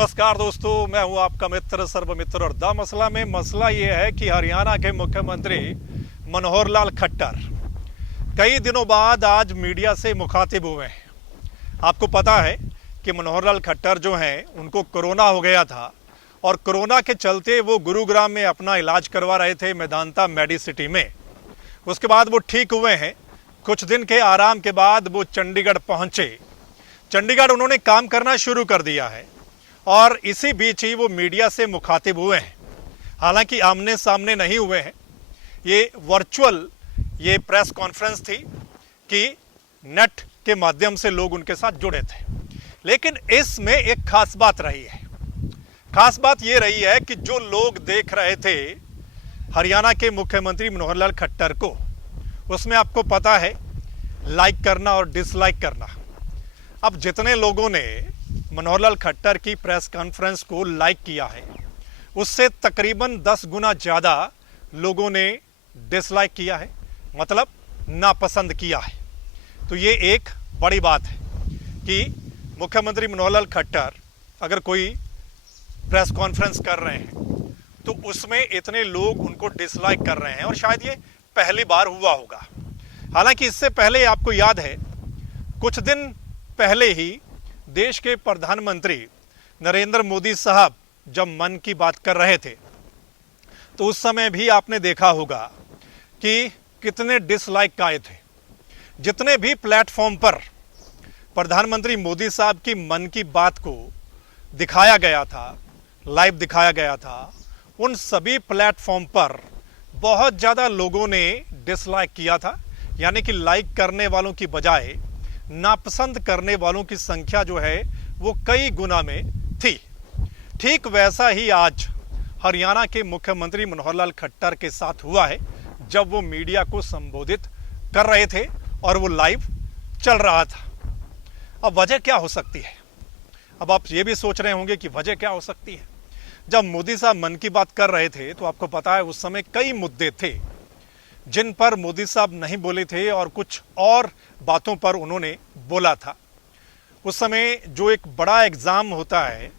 नमस्कार दोस्तों, मैं हूं आपका मित्र सर्वमित्र। और द मसला में मसला ये है कि हरियाणा के मुख्यमंत्री मनोहर लाल खट्टर कई दिनों बाद आज मीडिया से मुखातिब हुए हैं। आपको पता है कि मनोहर लाल खट्टर जो हैं उनको कोरोना हो गया था और कोरोना के चलते वो गुरुग्राम में अपना इलाज करवा रहे थे मेदांता मेडिसिटी में। उसके बाद वो ठीक हुए हैं। कुछ दिन के आराम के बाद वो चंडीगढ़ पहुंचे। चंडीगढ़ उन्होंने काम करना शुरू कर दिया है और इसी बीच ही वो मीडिया से मुखातिब हुए हैं। हालांकि आमने सामने नहीं हुए हैं, ये वर्चुअल ये प्रेस कॉन्फ्रेंस थी कि नेट के माध्यम से लोग उनके साथ जुड़े थे। लेकिन इसमें एक खास बात रही है। खास बात ये रही है कि जो लोग देख रहे थे हरियाणा के मुख्यमंत्री मनोहर लाल खट्टर को, उसमें आपको पता है लाइक करना और डिसलाइक करना। अब जितने लोगों ने मनोहर लाल खट्टर की प्रेस कॉन्फ्रेंस को लाइक किया है, उससे तकरीबन 10 गुना ज़्यादा लोगों ने डिसलाइक किया है, मतलब नापसंद किया है। तो ये एक बड़ी बात है कि मुख्यमंत्री मनोहर लाल खट्टर अगर कोई प्रेस कॉन्फ्रेंस कर रहे हैं तो उसमें इतने लोग उनको डिसलाइक कर रहे हैं, और शायद ये पहली बार हुआ होगा। हालांकि इससे पहले आपको याद है, कुछ दिन पहले ही देश के प्रधानमंत्री नरेंद्र मोदी साहब जब मन की बात कर रहे थे तो उस समय भी आपने देखा होगा कि कितने डिसलाइक आए थे। जितने भी प्लेटफॉर्म पर प्रधानमंत्री मोदी साहब की मन की बात को दिखाया गया था, लाइव दिखाया गया था, उन सभी प्लेटफॉर्म पर बहुत ज़्यादा लोगों ने डिसलाइक किया था। यानी कि लाइक करने वालों की बजाय नापसंद करने वालों की संख्या जो है वो कई गुना में थी। ठीक वैसा ही आज हरियाणा के मुख्यमंत्री मनोहर लाल खट्टर के साथ हुआ है, जब वो मीडिया को संबोधित कर रहे थे और वो लाइव चल रहा था। अब वजह क्या हो सकती है? अब आप ये भी सोच रहे होंगे कि वजह क्या हो सकती है। जब मोदी साहब मन की बात कर रहे थे तो आपको पता है उस समय कई मुद्दे थे जिन पर मोदी साहब नहीं बोले थे और कुछ और बातों पर उन्होंने बोला था। उस समय जो एक बड़ा एग्ज़ाम होता है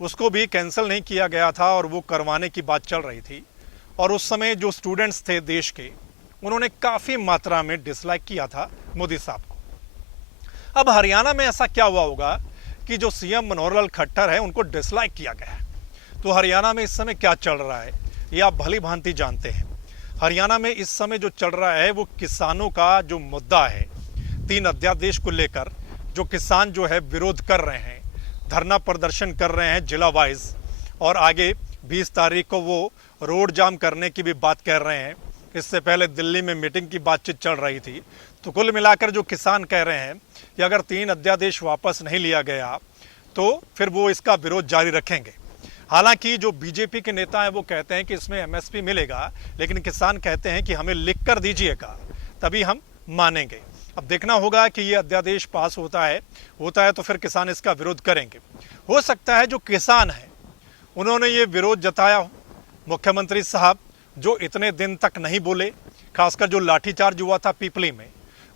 उसको भी कैंसिल नहीं किया गया था और वो करवाने की बात चल रही थी। और उस समय जो स्टूडेंट्स थे देश के, उन्होंने काफ़ी मात्रा में डिसलाइक किया था मोदी साहब को। अब हरियाणा में ऐसा क्या हुआ होगा कि जो सीएम मनोहर लाल खट्टर है उनको डिसलाइक किया गया है। तो हरियाणा में इस समय क्या चल रहा है ये आप भली भांति जानते हैं। हरियाणा में इस समय जो चल रहा है वो किसानों का जो मुद्दा है, 3 अध्यादेश को लेकर जो किसान जो है विरोध कर रहे हैं, धरना प्रदर्शन कर रहे हैं जिला वाइज, और आगे 20 तारीख को वो रोड जाम करने की भी बात कर रहे हैं। इससे पहले दिल्ली में मीटिंग की बातचीत चल रही थी। तो कुल मिलाकर जो किसान कह रहे हैं कि अगर 3 अध्यादेश वापस नहीं लिया गया तो फिर वो इसका विरोध जारी रखेंगे। हालांकि जो बीजेपी के नेता हैं वो कहते हैं कि इसमें एमएसपी मिलेगा, लेकिन किसान कहते हैं कि हमें लिख कर दीजिएगा तभी हम मानेंगे। अब देखना होगा कि ये अध्यादेश पास होता है तो फिर किसान इसका विरोध करेंगे। हो सकता है जो किसान हैं उन्होंने ये विरोध जताया हो। मुख्यमंत्री साहब जो इतने दिन तक नहीं बोले, खासकर जो लाठीचार्ज हुआ था पीपली में,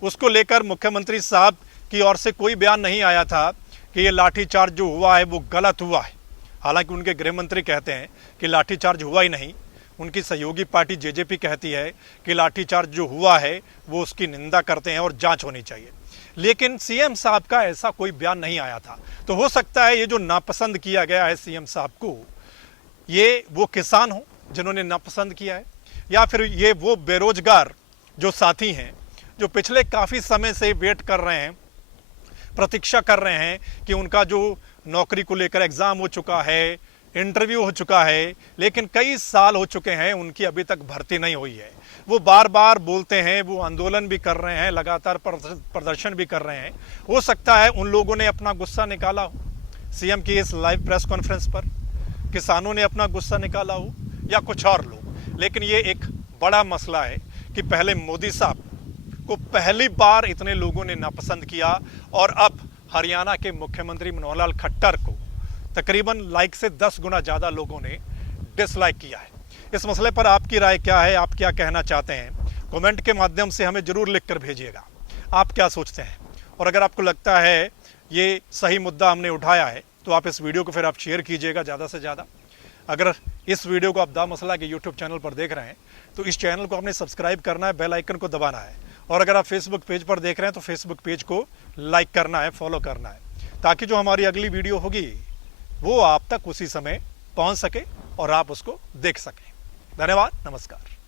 उसको लेकर मुख्यमंत्री साहब की ओर से कोई बयान नहीं आया था कि ये लाठीचार्ज जो हुआ है वो गलत हुआ है। हालांकि उनके गृह मंत्री कहते हैं कि लाठीचार्ज हुआ ही नहीं। उनकी सहयोगी पार्टी जेजेपी कहती है कि लाठीचार्ज जो हुआ है वो उसकी निंदा करते हैं और जांच होनी चाहिए। लेकिन सीएम साहब का ऐसा कोई बयान नहीं आया था। तो हो सकता है ये जो नापसंद किया गया है सीएम साहब को, ये वो किसान हो जिन्होंने नापसंद किया है, या फिर ये वो बेरोजगार जो साथी हैं जो पिछले काफ़ी समय से वेट कर रहे हैं, प्रतीक्षा कर रहे हैं कि उनका जो नौकरी को लेकर एग्ज़ाम हो चुका है, इंटरव्यू हो चुका है, लेकिन कई साल हो चुके हैं उनकी अभी तक भर्ती नहीं हुई है। वो बार बार बोलते हैं, वो आंदोलन भी कर रहे हैं, लगातार प्रदर्शन भी कर रहे हैं। हो सकता है उन लोगों ने अपना गुस्सा निकाला हो सीएम की इस लाइव प्रेस कॉन्फ्रेंस पर, किसानों ने अपना गुस्सा निकाला हो, या कुछ और लोग। लेकिन ये एक बड़ा मसला है कि पहले मोदी साहब को पहली बार इतने लोगों ने नापसंद किया और अब हरियाणा के मुख्यमंत्री मनोहर लाल खट्टर को तकरीबन लाइक से 10 गुना ज़्यादा लोगों ने डिसलाइक किया है। इस मसले पर आपकी राय क्या है? आप क्या कहना चाहते हैं? कमेंट के माध्यम से हमें ज़रूर लिख कर भेजिएगा। आप क्या सोचते हैं? और अगर आपको लगता है ये सही मुद्दा हमने उठाया है तो आप इस वीडियो को फिर आप शेयर कीजिएगा ज़्यादा से ज़्यादा। अगर इस वीडियो को आप दा मसला के यूट्यूब चैनल पर देख रहे हैं तो इस चैनल को आपने सब्सक्राइब करना है, बेल आइकन को दबाना है। और अगर आप फेसबुक पेज पर देख रहे हैं तो फेसबुक पेज को लाइक करना है, फॉलो करना है, ताकि जो हमारी अगली वीडियो होगी वो आप तक उसी समय पहुंच सके और आप उसको देख सकें। धन्यवाद, नमस्कार।